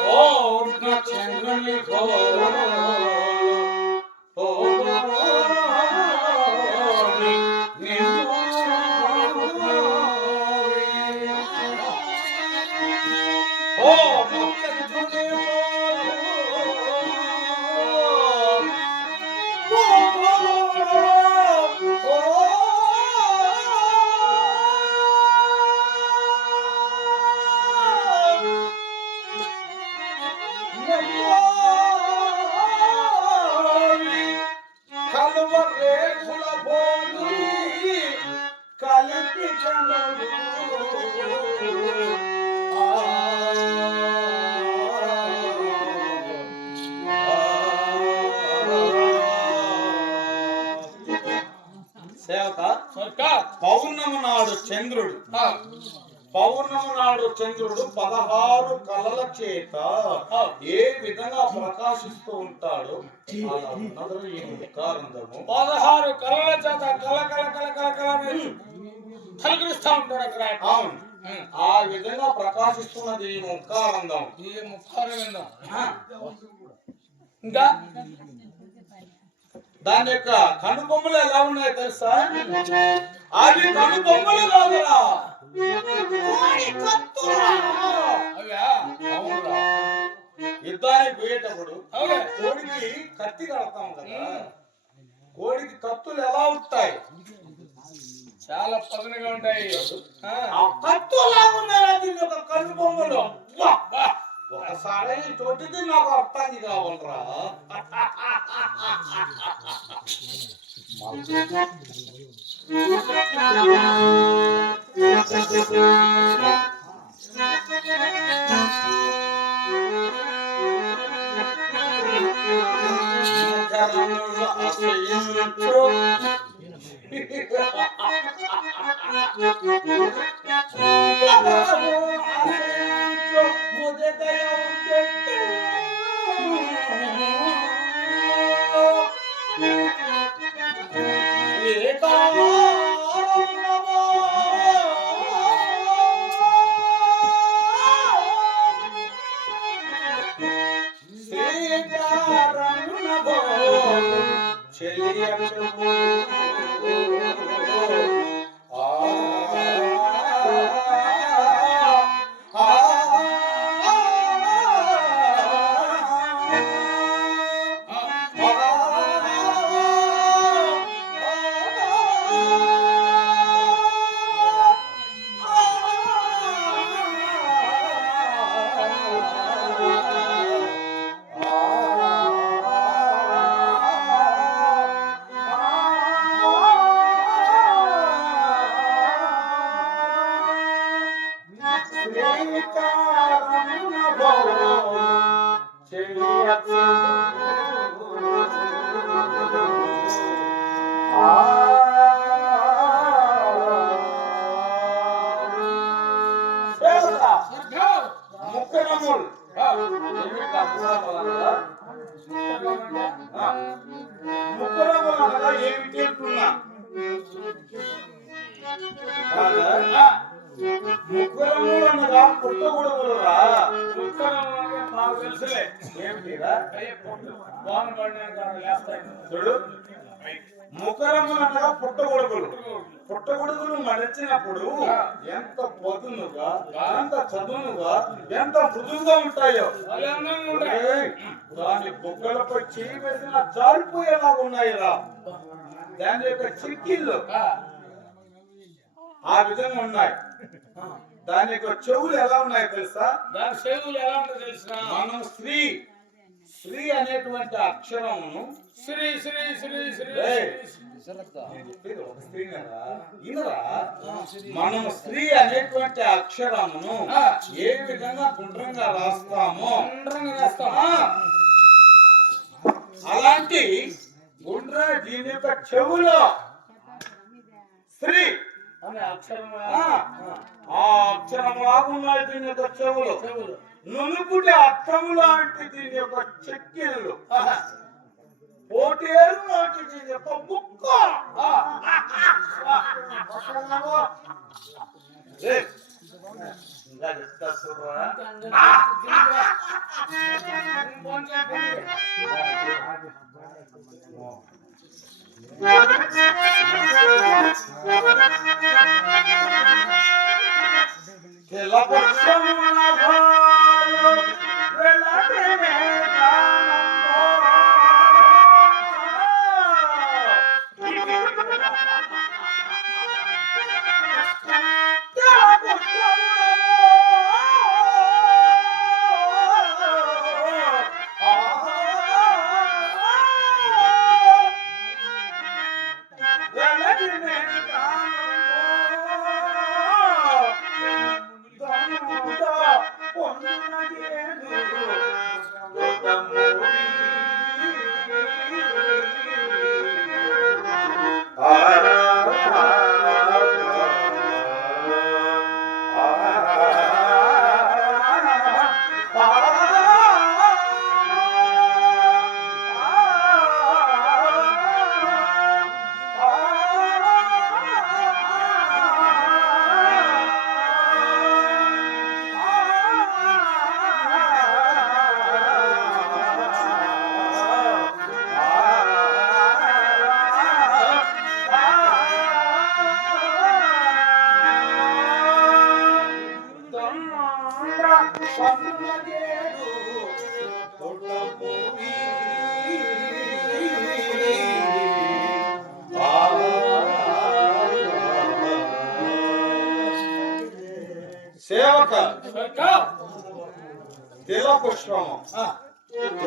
Oh, not చంద్రుడు. పౌర్ణమి నాడు చంద్రుడు పదహారు కళల చేత ఏ విధంగా ప్రకాశిస్తూ ఉంటాడో పదహారు కళల చేత కల కల కల కల కల అని కలకరిస్తా ఉంటాడు అక్కడ. అవును. ఆ విధంగా ప్రకాశిస్తున్నది ఈ ముఖానందం ఈ ముఖాలు విందాం ఇంకా? దాని యొక్క కనుబొమ్మలు ఎలా ఉన్నాయో తెలుసా? అవి కనుబొమ్మలు కాదురా. యుద్ధానికి పోయేటప్పుడు కోడికి కత్తి కడతాం కదా. కోడికి కత్తులు ఎలా ఉంటాయి? చాలా పదునుగా ఉంటాయి. కత్తులా ఉన్నారా దీని యొక్క కన్ను బొమ్మలు అబ్బా! ఒకసారి ఈ నాకు అర్థానికి కావాలరా. అసలు চোখ বোঝে তাই కాదా? ఆ, నాకు తెలుసులే. ఏమిటిరా? చూడు. అనగా పుట్టగొడుగులు పుట్టగొడుగులు మరచినప్పుడు ఎంత పదునుగా ఎంత చదునుగా ఎంత మృదువుగా ఉంటాయో? దాని బొగ్గలపై చేయి వేసిన జారిపోయేలాగా ఉన్నాయిరా. దాని యొక్క చిక్కిళ్ళు ఆ, విధంగా ఉన్నాయి దాని యొక్క చెవులు ఎలా ఉన్నాయో తెలుసా దాని సేవలు ఎలా ఉంటుందో తెలిసిన మనం స్త్రీ స్త్రీ అనేటువంటి అక్షరమును శ్రీ శ్రీ శ్రీ శ్రీ. శ్రీ. మనం స్త్రీ అనేటువంటి అక్షరమును. ఏ విధంగా గుండ్రంగా రాస్తామో గుండ్రంగా అలాంటి గుండ్ర దీని యొక్క చెవులో అక్షరం ఆ, అక్షరం లాగున్నాయి దీని యొక్క చెవులు. నునుపుటి అర్థము లాంటి దీని యొక్క చెక్కిళ్ళు. ఆహా. కోటేరు నాటి యొక్క ముక్క. చెప్తా Que la persona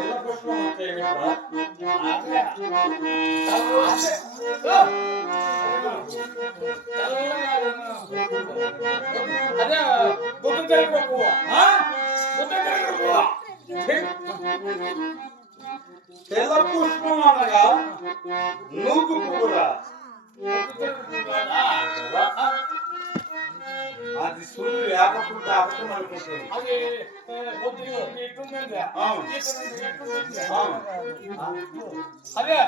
తెల్ల పుష్పం అంటే అదే. తెల్ల పుష్పం అనగా నూగు పువ్వురా అది సూర్యుడు లేకపోతే అర్థం అనుకుంటుంది అది?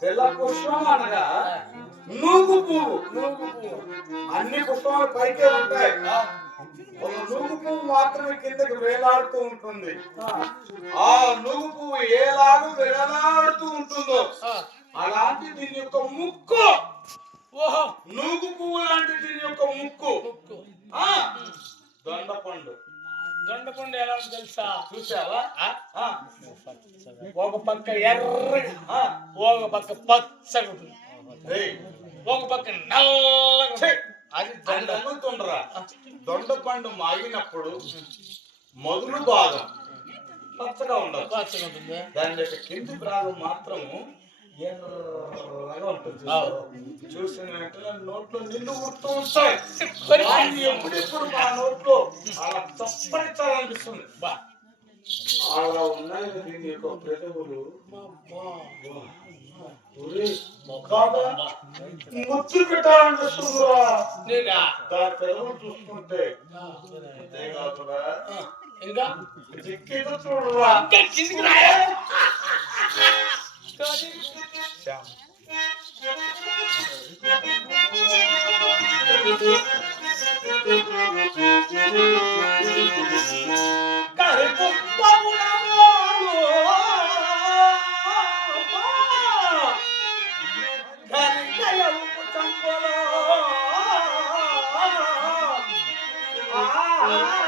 తెల్ల పుష్పం అనగా నూగు పువ్వు నూగు పువ్వు. అన్ని పుష్పాలు పైకే ఉంటాయి. ఒక నూగు పువ్వు మాత్రమే కిందకి వేలాడుతూ ఉంటుంది ఆ. నూగు పువ్వు ఏలాగు వేలాడుతూ ఉంటుందో. అలాంటి దీని యొక్క ముక్కు ఓహో. నూగు పువ్వు లాంటి దీని యొక్క ముక్కు. ఆ? దొండపండు. దొండపండు ఎలా తెలుసా? చూసావా? ఒక పక్క ఎర్రగా ఆ, ఒక పక్క పచ్చగా ఉంటుంది. ఒక పక్క నల్లగా. అది దొండ. దొండపండు మాగినప్పుడు మొదలు భాగం పచ్చగా ఉండదు. పచ్చగా ఉంటుంది. దాని యొక్క కింది భాగం మాత్రము ఎర్రగా ఉంటుంది ఆ. చూసిన వెంటనే నోట్లో నీళ్ళు ఊరుతూ ఉంటాయి. ఎప్పుడెప్పుడు మా నోట్లో అలా చప్పరించాలనిపిస్తుంది బా. అలా ఉన్నాయి యొక్క పెదవులు? ముద్దు పెట్టాలనిపిస్తుందిరా? దాని పెదవులు అంతేకాదురా. ఇంకా? చూడరా ఇంకా కిందికి రాయా దాని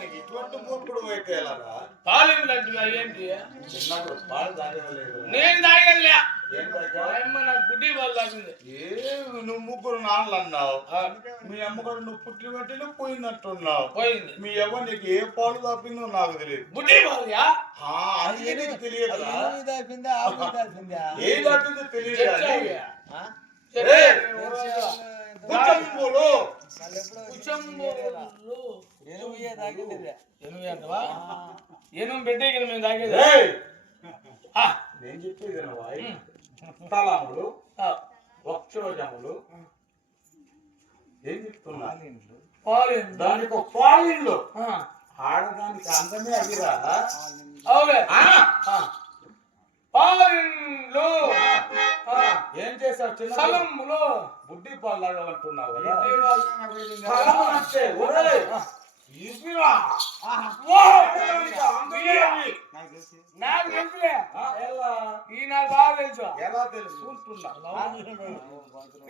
చెప్పాలి నీకు ఇటువంటి మూర్ఖుడు అయితే ఎలారా పాలు అంటున్నా ఏంటి? చిన్నప్పుడు పాలు తాగలేదు నేను తాగలే ఏంటయ్యా? మా అమ్మ నాకు గుడ్డి వాళ్ళు తాగింది. ఏ నువ్వు ముగ్గురు నాన్నలు అన్నావు. మీ అమ్మగారు నువ్వు పుట్టిన వెంటనే పోయినట్టున్నావు. పోయింది. మీ అవ్వ నీకు ఏ పాలు తాపిందో నాకు తెలియదు. గుడ్డి అది నీకు దాపిందా ఏ దాటిందో తెలియదు కుచంబులు. ఎనిమిది దాకిండేది ఎనుము ఎంతవా? ఎనుము పెట్టే కదా మేము తాగేది నేను చెప్పేది ఆ, వక్షోజములు. ఏం చెప్తున్నా? దానికి ఒక ఆ, ఆడదానికి అందమే అదిరా అవులే. ఆ! ఆ. పాలు ఆ, ఏం చిన్న స్థలములు బుడ్డి పాలు తాగాలంటున్నావు కదా గుడ్డి వాళ్ళు స్థలము అంటే ఒరేయ్! ఇవ్విరా! ఓ! ఆడదానికి అందమే అవి. నాకు తెలుసులే ఈ బాగా తెలుసు. ఎలా తెలుసుకుంటున్నా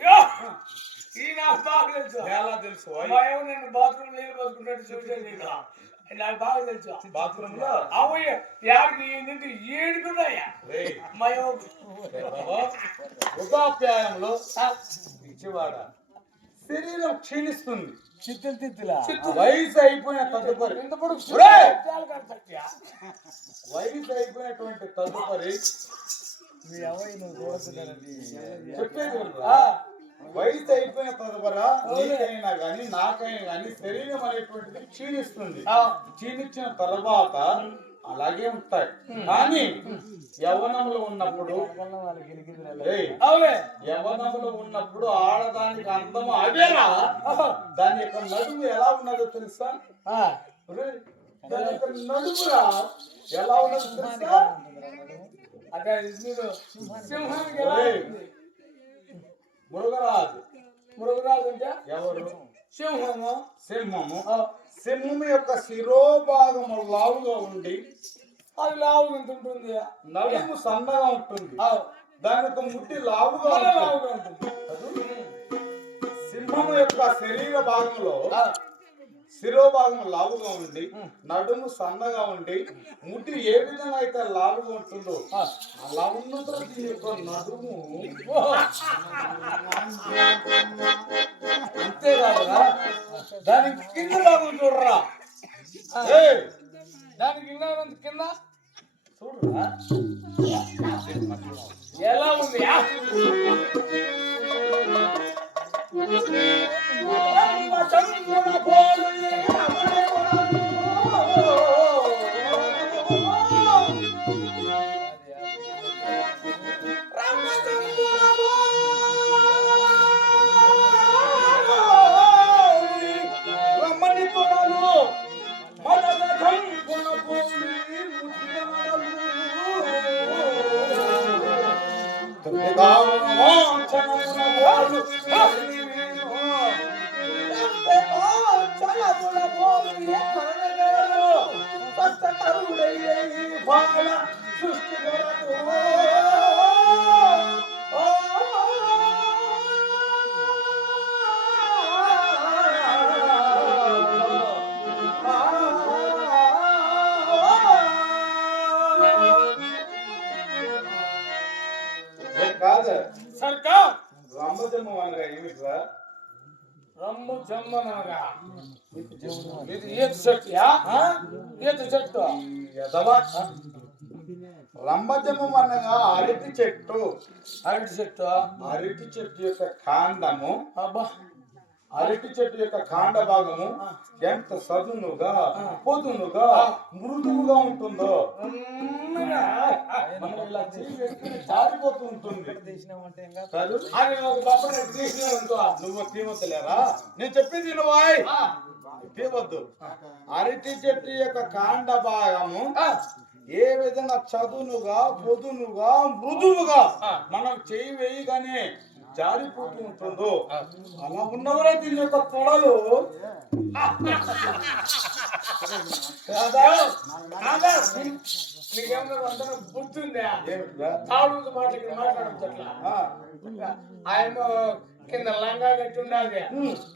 యో! ఈ నాకు బాగా తెలుసు. ఎలా తెలుసు? నేను బాత్రూమ్ నీళ్ళు పోసుకుంటాడు చూసాను నీకు బాగా తెలుసు. బాత్రూమ్లో. అవయ్య యాడికి నిండి ఏడుకున్నాయా? వృద్ధాప్యాయంలో ఇచ్చేవాడ శరీరం క్షీణిస్తుంది. చిత్తులు తిత్తులా? వయసు అయిపోయిన తదుపరి. వయసు అయిపోయినటువంటి తదుపరి మీ నువ్వు చూడొద్దునది చెప్పేది? వయసు అయిపోయిన తదుపరి నీకైనా గాని నాకైనా గాని శరీరం అనేటువంటిది క్షీణిస్తుంది. క్షీణించిన తర్వాత అలాగే ఉంటాయి. కానీ యవనంలో ఉన్నప్పుడు యవనంలో ఉన్నప్పుడు ఆడదానికి అందము అదేరా దాని యొక్క నడుము ఎలా ఉన్నదో తెలుసా? ఒరేయ్, దాని యొక్క నడుమురా ఎలా ఉన్నదో తెలుసా? అక్కడ సింహానికి మురుగరాజు. మృగరాజు అంటే? ఎవరు? సింహము. సింహము. సింహము యొక్క శిరోభాగము లావుగా ఉండి అది లావు ఎంత ఉంటుంది. నడుము సన్నగా ఉంటుంది. దాని యొక్క ముట్టి లావుగా లావుగా ఉంటుంది. సింహము యొక్క శరీర భాగంలో శిరోభాగం లావుగా ఉండి నడుము సన్నగా ఉండి ముట్టి ఏ విధంగా అయితే లావుగా ఉంటుందో. అలా దీని యొక్క నడుము అంతేకాదురా. దానికి కింద భాగం చూడరా. దానికి కింద కింద? చూడరా. ఎలా ఉంది ఆ? రమ్ము జమ్మనగా ఇది ఈత చెట్టుయా? ఈత చెట్టు? అనగా అరటి చెట్టు. అరటి చెట్టు. అరటి చెట్టు యొక్క కాండము. అబ్బా. అరటి చెట్టు యొక్క కాండ భాగము ఎంత సదునుగా పొదునుగా మృదువుగా ఉంటుందో. మనం ఇలా జారిపోతూ ఉంటుంది. ఒక నువ్వు తీవద్దులేరా నేను చెప్పింది నువ్వాయ్ తీవద్దు అరటి చెట్టు యొక్క కాండ భాగము ఏ విధంగా చదునుగా పొదునుగా మృదువుగా. మనం చేయి వేయగానే జారిపోతూ ఉంటుందో అలా ఉన్నవరే దీని యొక్క? నీకేమన్నా వందన గుర్తుందా? మాట్లాడచ్చు ఆ, ఆయన కింద లంగా కట్టి ఉండాలి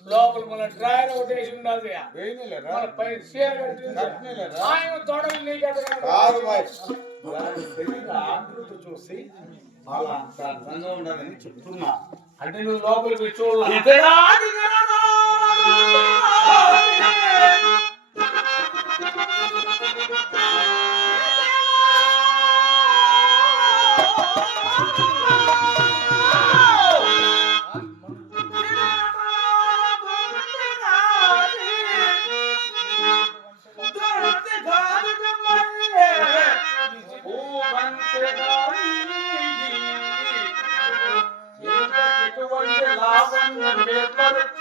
లోపల మన డ్రాయర్ ఒకటి వేసి ఉండాలి వేయనీలేరా? మన పై చీర కట్టి? ఆయన తొడలు నీకు చూసి చాలా శ్రద్ధగా ఉండాలని చెప్తున్నా. అంటే నువ్వు లోపలికి చూడాలి. Miller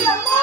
Come on.